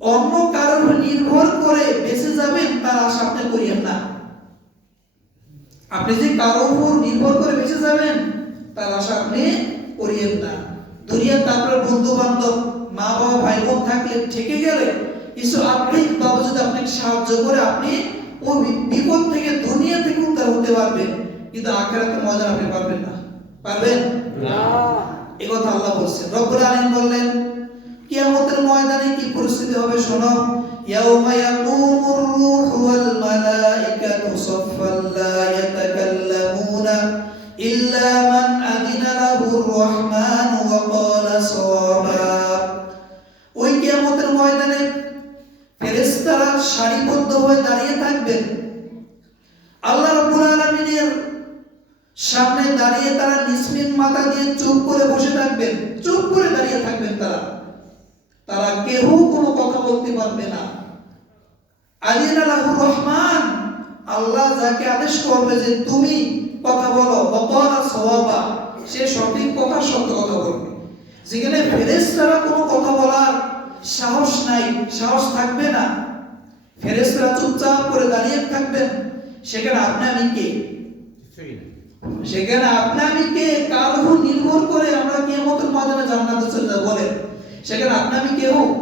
অন্য কারোর নির্ভর করে বেঁচে যাবেন তার আশা আপনি করিয়েন না। আপনি যে কারোর উপর নির্ভর করে বেঁচে যাবেন তার আশা আপনি করিয়েন না। দুনিয়ার তারপরে বন্ধু বান্ধব, মা বাবা, ভাই বোন থাকলে ঠেকে গেলে কিছু আর্থিক ভাবে যদি আপনাকে সাহায্য করে আপনি ওই বিপদ থেকে, দুনিয়া থেকে উদ্ধার হতে পারবেন, কিন্তু আখিরাতে মজা আপনি পারবেন না। পারবেন না। এই কথা আল্লাহ বলছেন। রব্বুল আলামিন বললেন কিয়ামতের ময়দানে কি পরিস্থিতি হবে শোনো। ইয়াউমা ইয়াকুমুর রূহু ওয়াল মালাইকাতু সাফফান লা ইয়াতাকাল্লামুনা ইল্লা মান আযিনা লাহুর রাহমানু ওয়া ক্বালা সাওয়াবা। ওই কিয়ামতের ময়দানে ফেরেশতারা সারিবদ্ধ হয়ে দাঁড়িয়ে থাকবেন। আল্লাহ রাব্বুল আলামিনের সামনে দাঁড়িয়ে তারা নিসমিন মাথা দিয়ে চুপ করে বসে থাকবেন, চুপ করে দাঁড়িয়ে থাকবেন। তারা কেউ কোনো কথা বলতে পারবে না। আযিনা লাহুর রহমান, আল্লাহ যাকে আদেশ করবে যে তুমি কথা বলো, ওয়াকালা সাওয়াবা, সে সঠিক কথা, সত্য কথা বলবে। যেখানে ফেরেশতারা কোনো কথা বলার সাহস নাই, সাহস থাকবে না, ফেরেশতারা চুপচাপ করে দাঁড়িয়ে থাকবেন, সেখানে আপনি আমি কে? সেখানে আপনি আমি কে? কার উপর নির্ভর করে আমরা কিয়ামতের ময়দানে জান্নাতে চলে যাব বলেন? সেখানে আপনি আমি কেউ